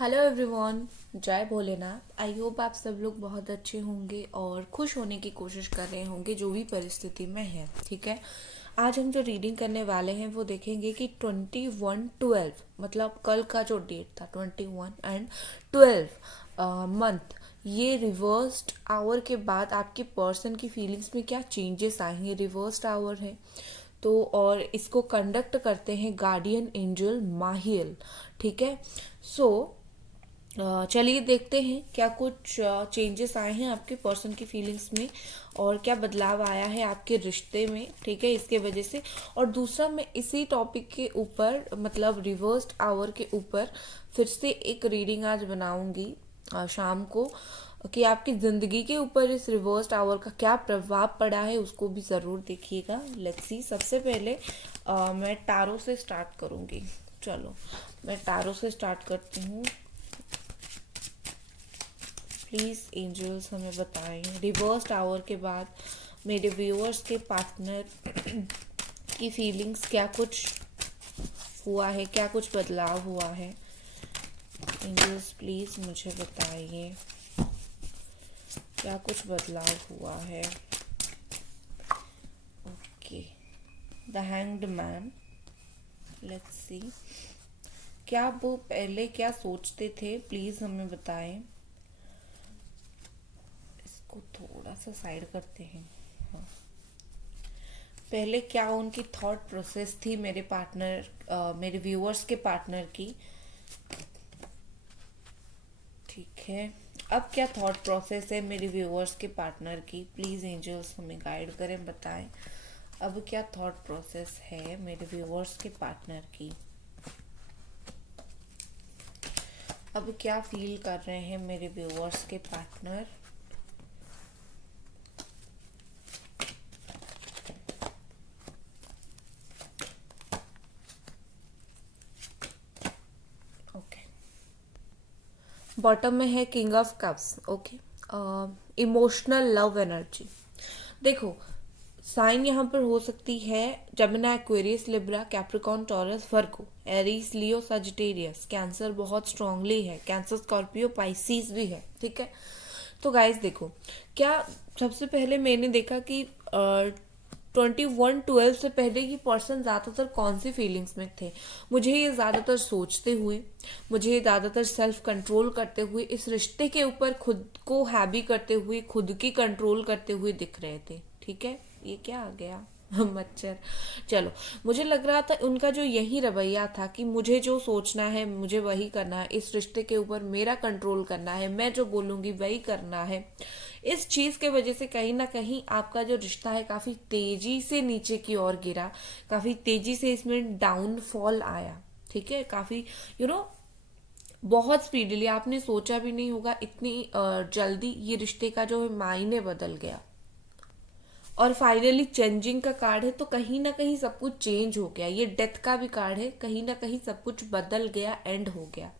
Hello everyone, जय Bholenath. I hope आप सब लोग बहुत अच्छे होंगे और खुश होने की कोशिश कर रहे होंगे जो भी परिस्थिति में है। ठीक है, आज हम जो रीडिंग करने वाले हैं वो देखेंगे कि 21/12 मतलब कल का जो डेट था 21 एंड 12 मंथ, ये रिवर्स्ड आवर के बाद आपके पर्सन की फीलिंग्स में क्या चेंजेस आए हैं। ये रिवर्स्ड आवर है तो, और इसको कंडक्ट करते हैं गार्डियन एंजल माहियल। ठीक है, सो चलिए देखते हैं क्या कुछ चेंजेस आए हैं आपके पर्सन की फीलिंग्स में और क्या बदलाव आया है आपके रिश्ते में। ठीक है, इसके वजह से। और दूसरा, मैं इसी टॉपिक के ऊपर मतलब रिवर्स्ड आवर के ऊपर फिर से एक रीडिंग आज बनाऊंगी शाम को, कि आपकी ज़िंदगी के ऊपर इस रिवर्स्ड आवर का क्या प्रभाव पड़ा है, उसको भी ज़रूर देखिएगा। Let's see. सबसे पहले मैं टारो से स्टार्ट करूंगी। चलो, मैं टारो से स्टार्ट करती हूँ। प्लीज़ एंजल्स हमें बताएं रिवर्स्ड आवर के बाद मेरे व्यूअर्स के पार्टनर की फीलिंग्स क्या कुछ हुआ है, क्या कुछ बदलाव हुआ है। एंजल्स प्लीज़ मुझे बताइए क्या कुछ बदलाव हुआ है। Okay, the hanged man. Let's see, क्या वो पहले क्या सोचते थे, प्लीज़ हमें बताएं। को थोड़ा सा साइड करते हैं। हाँ, पहले क्या उनकी थॉट प्रोसेस थी मेरे पार्टनर मेरे व्यूअर्स के पार्टनर की। ठीक है, अब क्या थॉट प्रोसेस है मेरे व्यूअर्स के पार्टनर की। प्लीज एंजल्स हमें गाइड करें, बताएं अब क्या थॉट प्रोसेस है मेरे व्यूअर्स के पार्टनर की। अब क्या फील कर रहे हैं मेरे व्यूअर्स के पार्टनर। बॉटम में है king of cups. Okay, emotional love energy. देखो, साइन यहाँ पर हो सकती है Gemini, Aquarius, Libra, Capricorn, Taurus, Virgo, Aries, Leo, Sagittarius. Cancer बहुत स्ट्रांगली है, कैंसर, स्कॉर्पियो, पाइसिस भी है। ठीक है, तो गाइस देखो, क्या सबसे पहले मैंने देखा कि 21/12 से पहले ये पर्सन ज़्यादातर कौन सी फीलिंग्स में थे। मुझे ये ज़्यादातर सोचते हुए, मुझे ज़्यादातर सेल्फ कंट्रोल करते हुए, इस रिश्ते के ऊपर खुद को हैवी करते हुए, खुद की कंट्रोल करते हुए दिख रहे थे। ठीक है, ये क्या आ गया मच्छर। चलो, मुझे लग रहा था उनका जो यही रवैया था कि मुझे जो सोचना है मुझे वही करना है, इस रिश्ते के ऊपर मेरा कंट्रोल करना है, मैं जो बोलूँगी वही करना है। इस चीज़ के वजह से कहीं ना कहीं आपका जो रिश्ता है काफ़ी तेजी से नीचे की ओर गिरा, काफ़ी तेजी से इसमें डाउनफॉल आया। ठीक है, काफ़ी बहुत स्पीडली, आपने सोचा भी नहीं होगा इतनी जल्दी ये रिश्ते का जो है मायने बदल गया। और फाइनली चेंजिंग का कार्ड है, तो कहीं ना कहीं सब कुछ चेंज हो गया। ये डेथ का भी कार्ड है, कहीं ना कहीं सब कुछ बदल गया, एंड हो गया।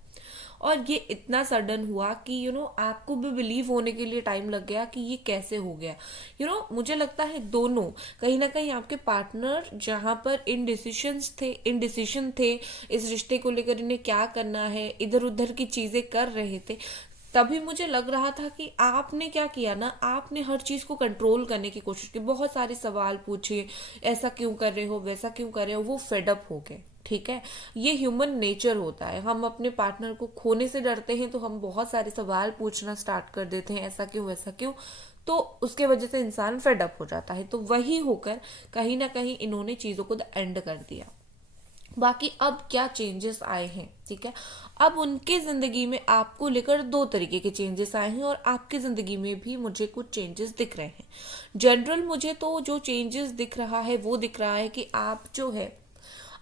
और ये इतना सडन हुआ कि आपको भी बिलीव होने के लिए टाइम लग गया कि ये कैसे हो गया। मुझे लगता है दोनों कहीं ना कहीं आपके पार्टनर जहां पर इनडिसिशन थे इस रिश्ते को लेकर, इन्हें क्या करना है, इधर उधर की चीजें कर रहे थे। तभी मुझे लग रहा था कि आपने क्या किया ना, आपने हर चीज को कंट्रोल करने की कोशिश की, बहुत सारे सवाल पूछे, ऐसा क्यों कर रहे हो, वैसा क्यों कर रहे हो। वो फेडअप हो गए। ठीक है, ये ह्यूमन नेचर होता है। हम अपने पार्टनर को खोने से डरते हैं तो हम बहुत सारे सवाल पूछना स्टार्ट कर देते हैं, ऐसा क्यों, वैसा क्यों। तो उसके वजह से इंसान फेडअप हो जाता है। तो वही होकर कहीं ना कहीं इन्होंने चीजों को एंड कर दिया। बाकी अब क्या चेंजेस आए हैं। ठीक है, अब उनके जिंदगी में आपको लेकर दो तरीके के चेंजेस आए हैं और आपकी जिंदगी में भी मुझे कुछ चेंजेस दिख रहे हैं। जनरल मुझे तो जो चेंजेस दिख रहा है वो दिख रहा है कि आप जो है,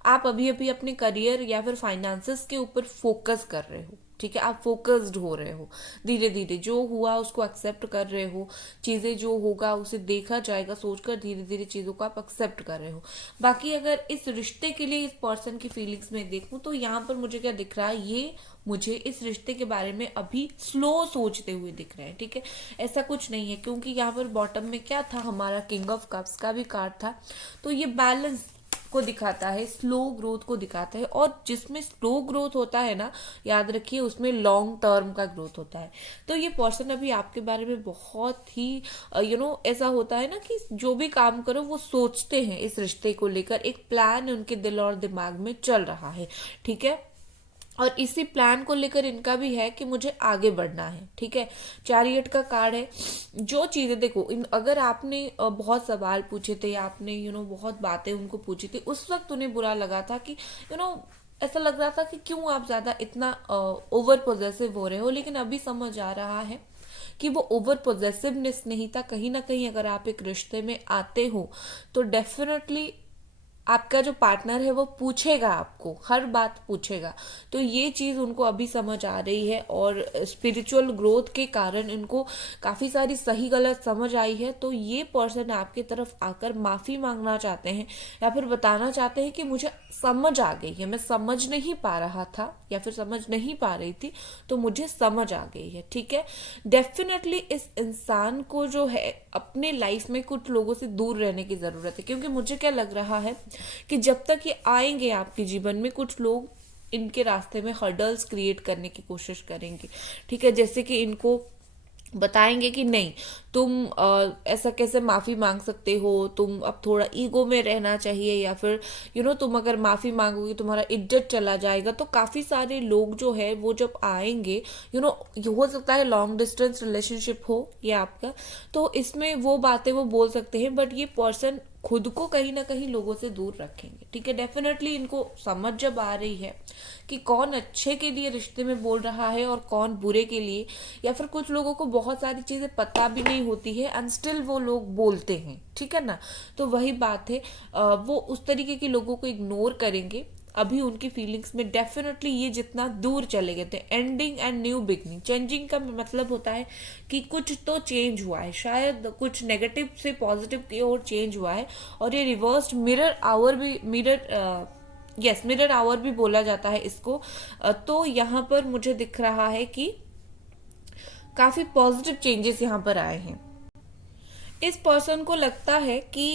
आप अभी अभी अपने करियर या फिर फाइनेंसेस के ऊपर फोकस कर रहे हो। ठीक है, आप फोकस्ड हो रहे हो, धीरे धीरे जो हुआ उसको एक्सेप्ट कर रहे हो, चीजें जो होगा उसे देखा जाएगा सोचकर धीरे धीरे चीजों को आप एक्सेप्ट कर रहे हो। बाकी अगर इस रिश्ते के लिए इस पर्सन की फीलिंग्स में देखूं तो यहाँ पर मुझे क्या दिख रहा है, ये मुझे इस रिश्ते के बारे में अभी स्लो सोचते हुए दिख रहे हैं। ठीक है, ऐसा कुछ नहीं है, क्योंकि यहाँ पर बॉटम में क्या था, हमारा किंग ऑफ कप्स का भी कार्ड था। तो ये बैलेंस को दिखाता है, स्लो ग्रोथ को दिखाता है। और जिसमें स्लो ग्रोथ होता है ना, याद रखिए उसमें लॉन्ग टर्म का ग्रोथ होता है। तो ये पर्सन अभी आपके बारे में बहुत ही ऐसा होता है ना कि जो भी काम करो वो सोचते हैं इस रिश्ते को लेकर, एक प्लान उनके दिल और दिमाग में चल रहा है, ठीक है। और इसी प्लान को लेकर इनका भी है कि मुझे आगे बढ़ना है, ठीक है। चैरियट का कार्ड है। जो चीजें देखो, अगर आपने बहुत सवाल पूछे थे, आपने बहुत बातें उनको पूछी थी, उस वक्त उन्हें बुरा लगा था कि ऐसा लग रहा था कि क्यों आप ज्यादा इतना ओवर पोजेसिव हो रहे हो। लेकिन अभी समझ आ रहा है कि वो ओवर पोजेसिवनेस नहीं था। कहीं ना कहीं अगर आप एक रिश्ते में आते हो तो डेफिनेटली आपका जो पार्टनर है वो पूछेगा, आपको हर बात पूछेगा। तो ये चीज उनको अभी समझ आ रही है, और स्पिरिचुअल ग्रोथ के कारण इनको काफी सारी सही गलत समझ आई है। तो ये पर्सन आपकी तरफ आकर माफी मांगना चाहते हैं, या फिर बताना चाहते हैं कि मुझे समझ आ गई है, मैं समझ नहीं पा रहा था या फिर समझ नहीं पा रही थी, तो मुझे समझ आ गई है, ठीक है। डेफिनेटली इस इंसान को जो है अपने लाइफ में कुछ लोगों से दूर रहने की जरूरत है, क्योंकि मुझे क्या लग रहा है कि जब तक ये आएंगे आपके जीवन में, कुछ लोग इनके रास्ते में हर्डल्स क्रिएट करने की कोशिश करेंगे, ठीक है। जैसे कि इनको बताएंगे कि नहीं, तुम ऐसा कैसे माफी मांग सकते हो, तुम अब थोड़ा ईगो में रहना चाहिए, या फिर तुम अगर माफी मांगोगे तुम्हारा इज्जत चला जाएगा। तो काफी सारे लोग जो है वो जब आएंगे, हो सकता है लॉन्ग डिस्टेंस रिलेशनशिप हो ये आपका, तो इसमें वो बातें वो बोल सकते हैं, बट ये पर्सन खुद को कहीं ना कहीं लोगों से दूर रखेंगे, ठीक है। डेफिनेटली इनको समझ जब आ रही है कि कौन अच्छे के लिए रिश्ते में बोल रहा है और कौन बुरे के लिए, या फिर कुछ लोगों को बहुत सारी चीजें पता भी नहीं होती है, अनस्टिल वो लोग बोलते हैं, ठीक है ना। तो वही बात है, वो उस तरीके के लोगों को इग्नोर करेंगे। अभी उनकी फीलिंग्स में डेफिनेटली ये जितना दूर चले गए थे, ending and new beginning. Changing का मतलब होता है कि कुछ तो चेंज हुआ है, शायद कुछ नेगेटिव से पॉजिटिव की ओर चेंज हुआ है। और ये रिवर्स्ड मिरर आवर भी, मिरर आवर भी बोला जाता है इसको। तो यहाँ पर मुझे दिख रहा है कि काफी पॉजिटिव चेंजेस यहाँ पर आए हैं। इस पर्सन को लगता है कि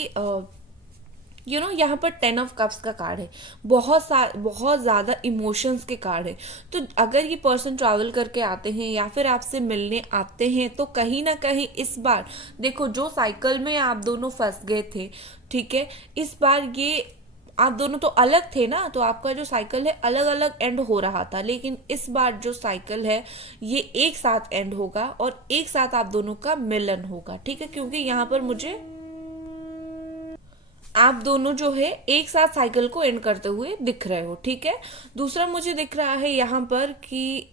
यहाँ पर 10 ऑफ कप्स का कार्ड है, बहुत ज्यादा इमोशंस के कार्ड है। तो अगर ये पर्सन ट्रैवल करके आते हैं या फिर आपसे मिलने आते हैं, तो कहीं ना कहीं इस बार देखो, जो साइकिल में आप दोनों फंस गए थे, ठीक है, इस बार ये आप दोनों तो अलग थे ना, तो आपका जो साइकिल है अलग अलग एंड हो रहा था। लेकिन इस बार जो साइकिल है ये एक साथ एंड होगा, और एक साथ आप दोनों का मिलन होगा, ठीक है। क्योंकि यहाँ पर मुझे आप दोनों जो है एक साथ साइकिल को एंड करते हुए दिख रहे हो, ठीक है। दूसरा मुझे दिख रहा है यहाँ पर कि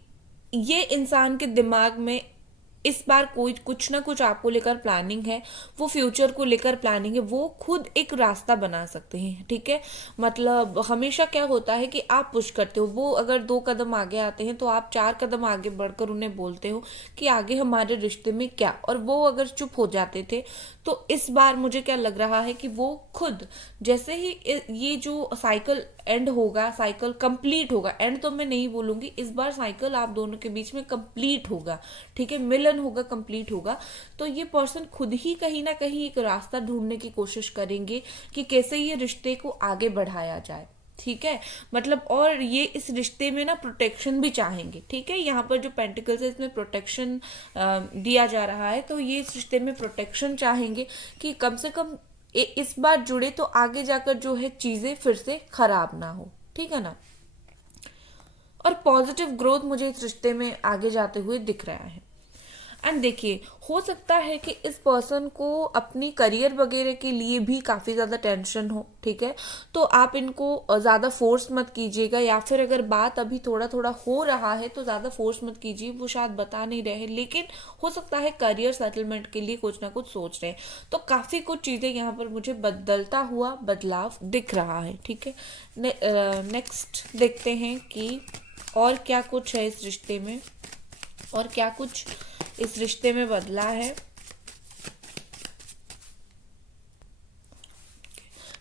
ये इंसान के दिमाग में इस बार कोई कुछ ना कुछ आपको लेकर प्लानिंग है, वो फ्यूचर को लेकर प्लानिंग है, वो खुद एक रास्ता बना सकते हैं, ठीक है। मतलब हमेशा क्या होता है कि आप पुश करते हो, वो अगर 2 कदम आगे आते हैं तो आप 4 कदम आगे बढ़कर उन्हें बोलते हो कि आगे हमारे रिश्ते में क्या, और वो अगर चुप हो जाते थे। तो इस बार मुझे क्या लग रहा है कि वो खुद, जैसे ही ये जो साइकिल एंड होगा, साइकिल कंप्लीट होगा, एंड तो मैं नहीं बोलूंगी, इस बार साइकिल आप दोनों के बीच में कंप्लीट होगा, ठीक है, मिलन होगा, कंप्लीट होगा। तो ये पर्सन खुद ही कहीं ना कहीं एक रास्ता ढूंढने की कोशिश करेंगे कि कैसे ये रिश्ते को आगे बढ़ाया जाए, ठीक है। मतलब और ये इस रिश्ते में ना प्रोटेक्शन भी चाहेंगे, ठीक है। यहाँ पर जो पेंटिकल्स है इसमें प्रोटेक्शन दिया जा रहा है, तो ये इस रिश्ते में प्रोटेक्शन चाहेंगे कि कम से कम इस बार जुड़े तो आगे जाकर जो है चीजें फिर से खराब ना हो, ठीक है ना। और पॉजिटिव ग्रोथ मुझे इस रिश्ते में आगे जाते हुए दिख रहा है। एंड देखिए, हो सकता है कि इस पर्सन को अपनी करियर वगैरह के लिए भी काफ़ी ज़्यादा टेंशन हो, ठीक है। तो आप इनको ज़्यादा फोर्स मत कीजिएगा, या फिर अगर बात अभी थोड़ा थोड़ा हो रहा है तो ज़्यादा फोर्स मत कीजिए, वो शायद बता नहीं रहे, लेकिन हो सकता है करियर सेटलमेंट के लिए कुछ ना कुछ सोच रहे हैं। तो काफ़ी कुछ चीज़ें यहाँ पर मुझे बदलता हुआ बदलाव दिख रहा है, ठीक है। नेक्स्ट देखते हैं कि और क्या कुछ है इस रिश्ते में, और क्या कुछ इस रिश्ते में बदला है।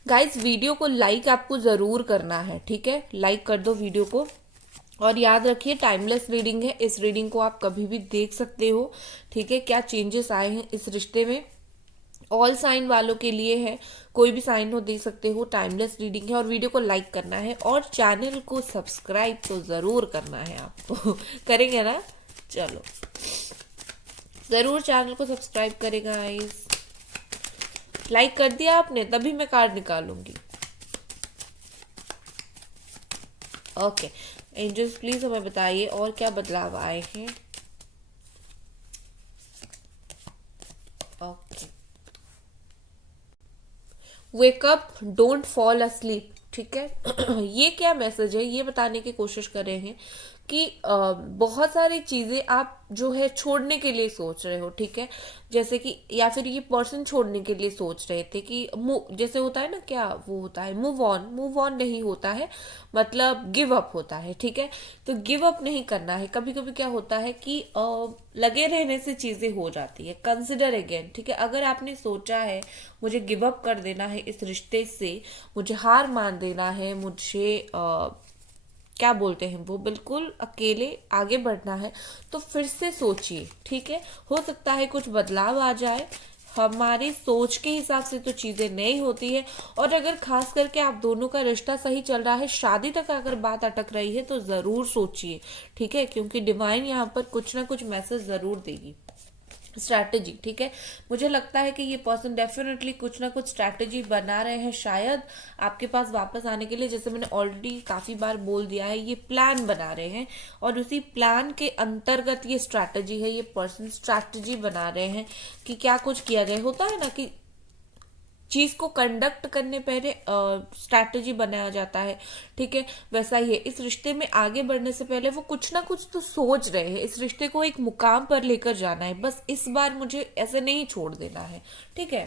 गाइस, वीडियो को लाइक आपको जरूर करना है, ठीक है, लाइक कर दो वीडियो को। और याद रखिए, टाइमलेस रीडिंग है, इस रीडिंग को आप कभी भी देख सकते हो, ठीक है। क्या चेंजेस आए हैं इस रिश्ते में, ऑल साइन वालों के लिए है, कोई भी साइन हो दे सकते हो, टाइमलेस रीडिंग है। और वीडियो को लाइक करना है और चैनल को सब्सक्राइब तो ज़रूर करना है आपको करेंगे ना? चलो ज़रूर चैनल को सब्सक्राइब करेगा गाइस। लाइक कर दिया आपने तभी मैं कार्ड निकालूंगी। ओके एंजल्स प्लीज हमें बताइए और क्या बदलाव आए हैं। Okay wake up don't fall asleep, ठीक है ये क्या मैसेज है, ये बताने की कोशिश कर रहे हैं कि बहुत सारी चीजें आप जो है छोड़ने के लिए सोच रहे हो, ठीक है। जैसे कि या फिर ये पर्सन छोड़ने के लिए सोच रहे थे कि जैसे होता है ना, क्या वो होता है, मूव ऑन नहीं होता है, मतलब गिव अप होता है, ठीक है। तो गिव अप नहीं करना है। कभी कभी क्या होता है कि लगे रहने से चीजें हो जाती है। कंसिडर अगेन, ठीक है। अगर आपने सोचा है मुझे गिव अप कर देना है इस रिश्ते से, मुझे हार मान देना है, मुझे क्या बोलते हैं वो, बिल्कुल अकेले आगे बढ़ना है, तो फिर से सोचिए, ठीक है। हो सकता है कुछ बदलाव आ जाए, हमारी सोच के हिसाब से तो चीजें नहीं होती है। और अगर खास करके आप दोनों का रिश्ता सही चल रहा है, शादी तक अगर बात अटक रही है, तो जरूर सोचिए, ठीक है, क्योंकि डिवाइन यहाँ पर कुछ ना कुछ मैसेज जरूर देगी, स्ट्रैटेजी, ठीक है। मुझे लगता है कि ये पर्सन डेफिनेटली कुछ ना कुछ स्ट्रैटेजी बना रहे हैं, शायद आपके पास वापस आने के लिए। जैसे मैंने ऑलरेडी काफी बार बोल दिया है, ये प्लान बना रहे हैं और उसी प्लान के अंतर्गत ये स्ट्रैटेजी है। ये पर्सन स्ट्रैटेजी बना रहे हैं कि क्या कुछ किया जाए। होता है ना कि चीज को कंडक्ट करने पहले स्ट्रैटेजी बनाया जाता है, ठीक है। वैसा ही है, इस रिश्ते में आगे बढ़ने से पहले वो कुछ ना कुछ तो सोच रहे हैं। इस रिश्ते को एक मुकाम पर लेकर जाना है, बस इस बार मुझे ऐसे नहीं छोड़ देना है, ठीक है।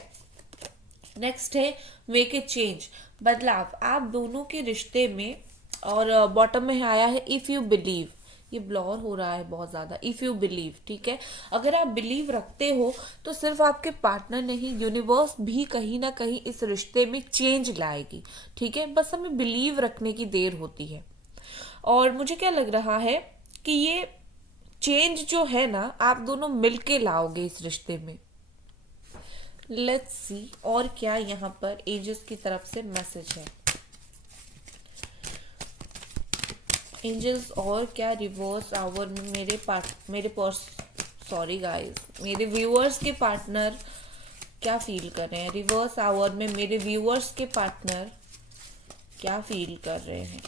नेक्स्ट है मेक ए चेंज, बदलाव आप दोनों के रिश्ते में। और बॉटम में आया है इफ यू बिलीव, ये ब्लॉर हो रहा है बहुत ज्यादा। इफ यू बिलीव, ठीक है, अगर आप बिलीव रखते हो तो सिर्फ आपके पार्टनर नहीं, यूनिवर्स भी कहीं ना कहीं इस रिश्ते में चेंज लाएगी, ठीक है। बस हमें बिलीव रखने की देर होती है। और मुझे क्या लग रहा है कि ये चेंज जो है ना, आप दोनों मिलके लाओगे इस रिश्ते में। लेट्स सी और क्या यहाँ पर एंजल्स की तरफ से मैसेज है। एंजल्स और क्या रिवर्स आवर में मेरे व्यूअर्स के पार्टनर क्या फील कर रहे हैं। रिवर्स आवर में मेरे व्यूअर्स के पार्टनर क्या फील कर रहे हैं।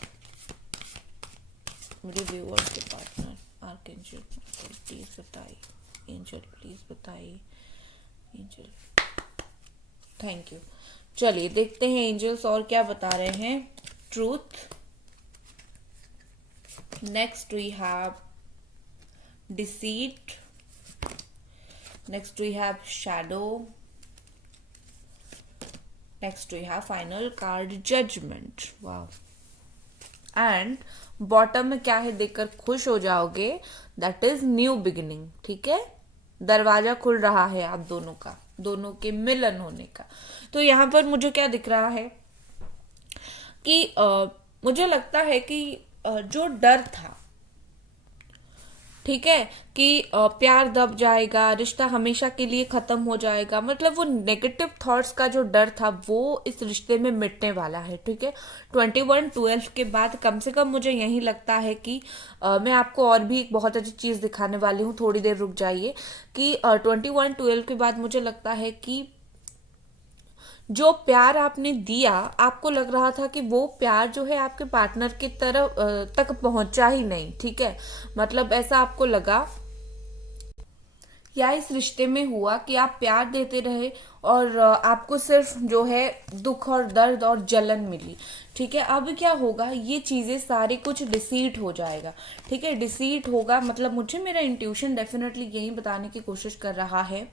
मेरे व्यूअर्स के पार्टनर आर्कएंजल प्लीज बताइए, एंजल प्लीज बताइए, एंजल थैंक यू। चलिए देखते हैं एंजल्स और क्या बता रहे हैं। Truth, next we have deceit, next we have shadow, next we have final card judgment, wow। and bottom में क्या है देखकर खुश हो जाओगे, that is new beginning, ठीक है। दरवाजा खुल रहा है आप दोनों का, दोनों के मिलन होने का। तो यहाँ पर मुझे क्या दिख रहा है कि मुझे लगता है कि जो डर था, ठीक है, कि प्यार दब जाएगा, रिश्ता हमेशा के लिए खत्म हो जाएगा, मतलब वो नेगेटिव थॉट्स का जो डर था वो इस रिश्ते में मिटने वाला है, ठीक है। 21/12 के बाद कम से कम मुझे यही लगता है कि मैं आपको और भी एक बहुत अच्छी चीज दिखाने वाली हूँ, थोड़ी देर रुक जाइए। कि 21/12 के बाद मुझे लगता है कि जो प्यार आपने दिया, आपको लग रहा था कि वो प्यार जो है आपके पार्टनर की तरफ तक पहुंचा ही नहीं, ठीक है। मतलब ऐसा आपको लगा या इस रिश्ते में हुआ कि आप प्यार देते रहे और आपको सिर्फ जो है दुख और दर्द और जलन मिली, ठीक है। अब क्या होगा, ये चीजें सारी कुछ डिसीट हो जाएगा, ठीक है। डिसीट होगा मतलब मुझे मेरा इंट्यूशन डेफिनेटली यही बताने की कोशिश कर रहा है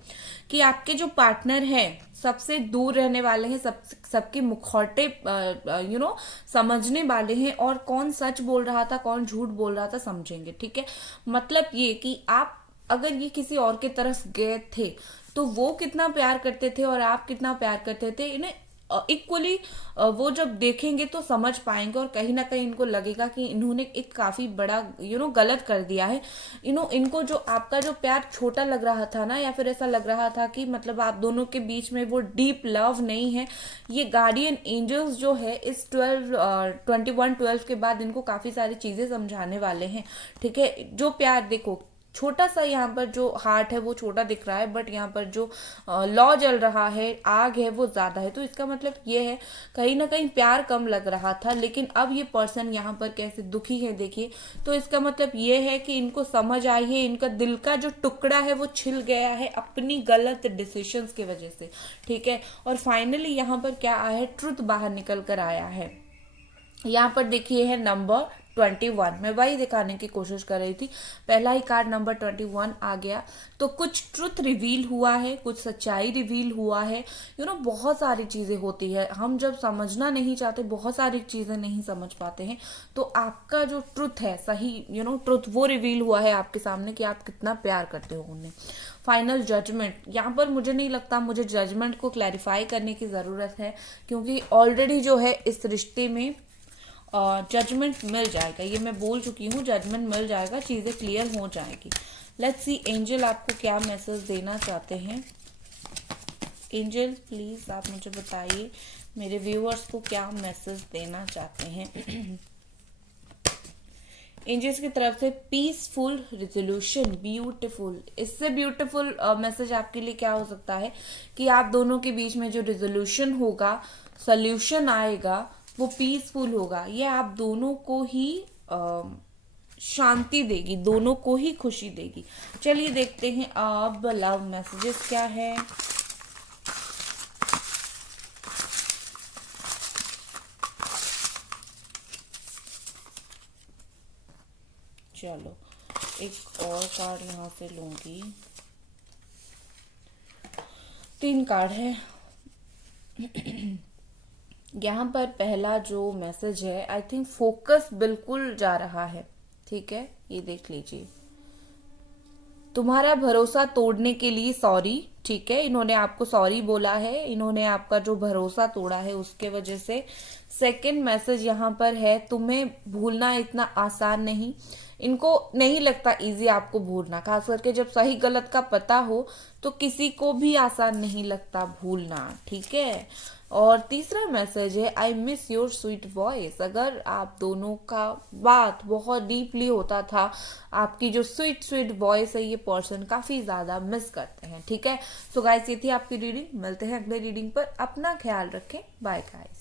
कि आपके जो पार्टनर हैं सबसे दूर रहने वाले हैं, सबके मुखौटे समझने वाले हैं, और कौन सच बोल रहा था कौन झूठ बोल रहा था समझेंगे, ठीक है। मतलब ये कि आप अगर ये किसी और के तरफ गए थे तो वो कितना प्यार करते थे और आप कितना प्यार करते थे, इन्हें इक्वली वो जब देखेंगे तो समझ पाएंगे, और कहीं ना कहीं इनको लगेगा कि इन्होंने एक काफी बड़ा गलत कर दिया है। इनको जो आपका जो प्यार छोटा लग रहा था ना, या फिर ऐसा लग रहा था कि मतलब आप दोनों के बीच में वो डीप लव नहीं है, ये गार्डियन एंजल्स जो है इस 21/12 के बाद इनको काफी सारी चीजें समझाने वाले हैं। ठीक है, जो प्यार देखो छोटा सा यहाँ पर जो हार्ट है वो छोटा दिख रहा है, बट यहाँ पर जो लौ जल रहा है, आग है, वो ज्यादा है। तो इसका मतलब ये है कहीं ना कहीं प्यार कम लग रहा था, लेकिन अब ये पर्सन यहाँ पर कैसे दुखी है देखिए। तो इसका मतलब ये है कि इनको समझ आई है, इनका दिल का जो टुकड़ा है वो छिल गया है अपनी गलत डिसीजंस की वजह से। ठीक है, और फाइनली यहाँ पर क्या आया है, ट्रुथ बाहर निकल कर आया है। यहाँ पर देखिए है नंबर 21, मैं वही दिखाने की कोशिश कर रही थी। पहला ही कार्ड नंबर 21 आ गया। तो कुछ ट्रुथ रिवील हुआ है, कुछ सच्चाई रिवील हुआ है। बहुत सारी चीजें होती है, हम जब समझना नहीं चाहते बहुत सारी चीजें नहीं समझ पाते हैं। तो आपका जो ट्रुथ है, सही ट्रुथ वो रिवील हुआ है आपके सामने कि आप कितना प्यार करते हो उन्हें। फाइनल जजमेंट, यहाँ पर मुझे नहीं लगता मुझे जजमेंट को क्लैरिफाई करने की जरूरत है, क्योंकि ऑलरेडी जो है इस रिश्ते में जजमेंट मिल जाएगा। ये मैं बोल चुकी हूँ, जजमेंट मिल जाएगा, चीजें क्लियर हो जाएगी। लेट्स सी एंजल आपको क्या मैसेज देना चाहते हैं। एंजल प्लीज आप मुझे बताइए मेरे व्यूअर्स को क्या मैसेज देना चाहते हैं। एंजल्स की तरफ से पीसफुल रिजोल्यूशन, ब्यूटीफुल। इससे ब्यूटीफुल मैसेज आपके लिए क्या हो सकता है कि आप दोनों के बीच में जो रिजोल्यूशन होगा, सोल्यूशन आएगा, वो पीसफुल होगा। ये आप दोनों को ही शांति देगी, दोनों को ही खुशी देगी। चलिए देखते हैं अब लव मैसेजेस क्या है। चलो एक और कार्ड यहां से लूंगी। 3 कार्ड है। यहाँ पर पहला जो मैसेज है, आई थिंक फोकस बिल्कुल जा रहा है। ठीक है, ये देख लीजिए। तुम्हारा भरोसा तोड़ने के लिए सॉरी। ठीक है, इन्होंने आपको सॉरी बोला है, इन्होंने आपका जो भरोसा तोड़ा है उसके वजह से। सेकंड मैसेज यहाँ पर है, तुम्हें भूलना इतना आसान नहीं। इनको नहीं लगता इजी आपको भूलना, खास करके जब सही गलत का पता हो तो किसी को भी आसान नहीं लगता भूलना। ठीक है, और तीसरा मैसेज है, I miss your sweet voice. अगर आप दोनों का बात बहुत डीपली होता था, आपकी जो स्वीट स्वीट वॉइस है ये पर्सन काफी ज्यादा मिस करते हैं। ठीक है, सो गाइस ये थी आपकी रीडिंग। मिलते हैं अगले रीडिंग पर, अपना ख्याल रखें, बाय गाइस।